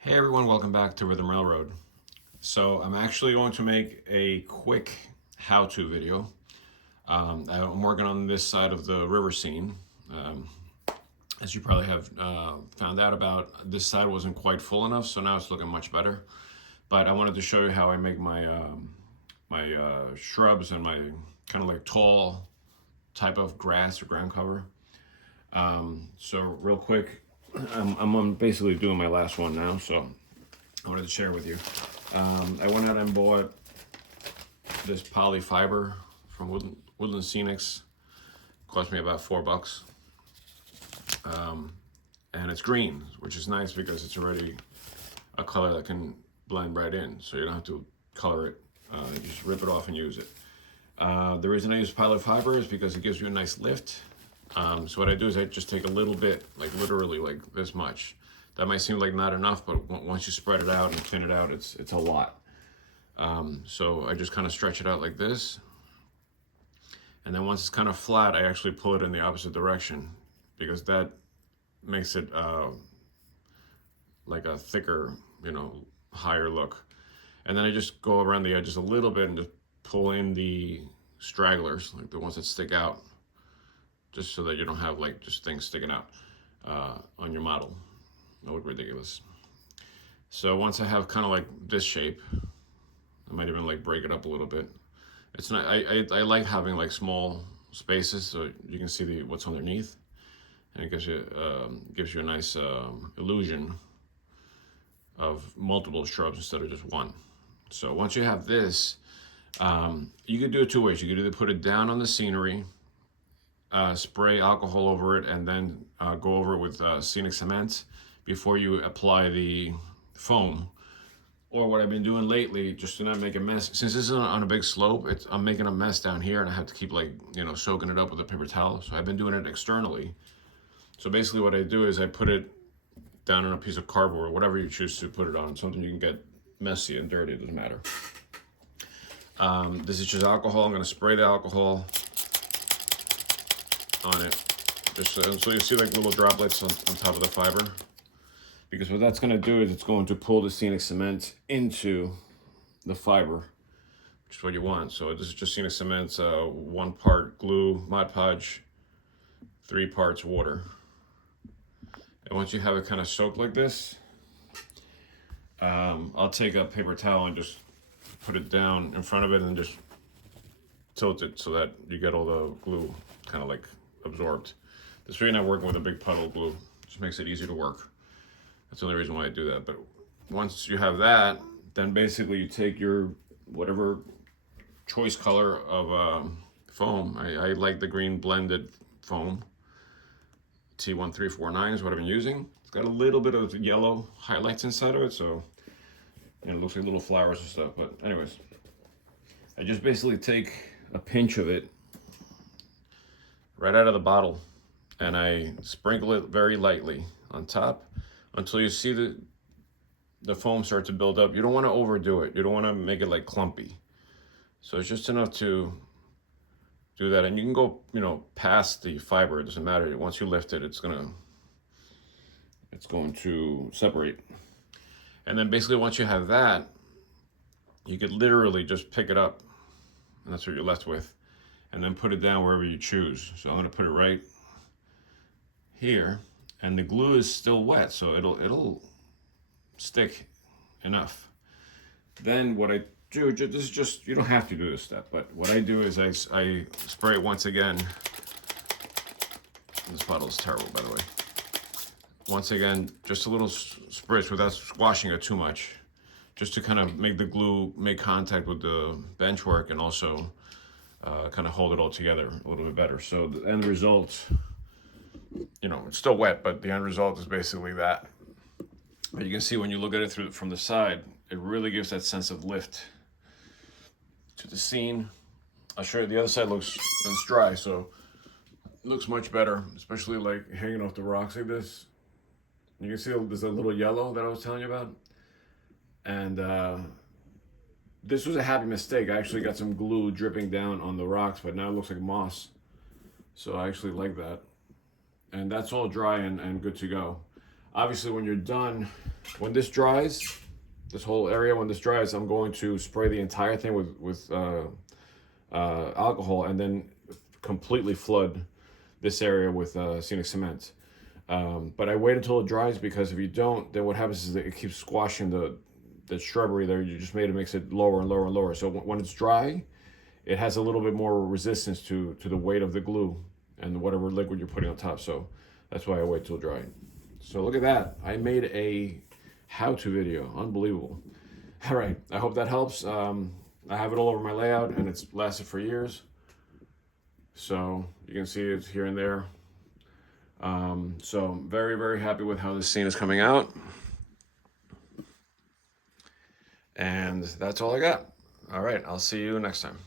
Hey everyone, welcome back to Rhythm Railroad. So I'm actually going to make a quick how-to video. I'm working on this side of the river scene. Um, as you probably have found out about, this side wasn't quite full enough, so now it's looking much better. But I wanted to show you how I make my shrubs and my kind of like tall type of grass or ground cover. So real quick, I'm basically doing my last one now, so I wanted to share with you. I went out and bought this poly fiber from Woodland Scenics. Cost me about $4. And it's green, which is nice because it's already a color that can blend right in. So you don't have to color it. You just rip it off and use it. The reason I use poly fiber is because it gives you a nice lift. So what I do is I just take a little bit, like literally like this much. That might seem like not enough, but once you spread it out and thin it out, it's a lot. So I just kind of stretch it out like this. And then once it's kind of flat, I actually pull it in the opposite direction because that makes it like a thicker, higher look. And then I just go around the edges a little bit and just pull in the stragglers, like the ones that stick out, just so that you don't have like just things sticking out on your model. That would look ridiculous. So once I have kind of like this shape, I might even like break it up a little bit. It's not. I like having like small spaces so you can see what's underneath, and it gives you a nice illusion of multiple shrubs instead of just one. So once you have this, you could do it two ways. You could either put it down on the scenery, spray alcohol over it, and then go over it with scenic cement before you apply the foam. Or what I've been doing lately, just to not make a mess, since this is on a big slope, I'm making a mess down here and I have to keep like, soaking it up with a paper towel. So I've been doing it externally. So basically what I do is I put it down on a piece of cardboard, or whatever you choose to put it on, something you can get messy and dirty, it doesn't matter. This is just alcohol. I'm gonna spray the alcohol on it, just so you see like little droplets on top of the fiber. Because what that's going to do is it's going to pull the scenic cement into the fiber, which is what you want. So this is just scenic cement, 1 part glue, Mod Podge, 3 parts water. And once you have it kind of soaked like this, I'll take a paper towel and just put it down in front of it and just tilt it so that you get all the glue kind of like absorbed. This way you're not working with a big puddle of glue. It just makes it easier to work. That's the only reason why I do that. But once you have that, then basically you take your whatever choice color of foam. I like the green blended foam. T1349 is what I've been using. It's got a little bit of yellow highlights inside of it, so it looks like little flowers and stuff. But anyways, I just basically take a pinch of it right out of the bottle and I sprinkle it very lightly on top until you see the foam start to build up. You don't want to overdo it. You don't want to make it like clumpy. So it's just enough to do that. And you can go, past the fiber. It doesn't matter. Once you lift it, it's going to separate. And then basically once you have that, you could literally just pick it up, and that's what you're left with, and then put it down wherever you choose. So I'm going to put it right here. And the glue is still wet, so it'll stick enough. Then what I do, this is just, you don't have to do this step, but what I do is I spray it once again. This bottle is terrible, by the way. Once again, just a little spritz without squashing it too much, just to kind of make the glue make contact with the benchwork and also kind of hold it all together a little bit better. So the end result, it's still wet, but the end result is basically that. But you can see when you look at it from the side, it really gives that sense of lift to the scene. I'll show you the other side it's dry, so it looks much better, especially like hanging off the rocks like this. You can see there's a little yellow that I was telling you about. And this was a happy mistake. I actually got some glue dripping down on the rocks, but now it looks like moss. So I actually like that. And that's all dry and good to go. Obviously, when you're done When this dries, this whole area, when this dries, I'm going to spray the entire thing with alcohol, and then completely flood this area with scenic cement. But I wait until it dries, because if you don't, then what happens is that it keeps squashing the shrubbery there. You just made it, makes it lower and lower and lower. So when it's dry, it has a little bit more resistance to the weight of the glue and whatever liquid you're putting on top. So that's why I wait till dry. So look at that. I made a how-to video. Unbelievable. All right. I hope that helps. I have it all over my layout, and it's lasted for years. So you can see it's here and there. So I'm very, very happy with how this scene is coming out. And that's all I got. All right. I'll see you next time.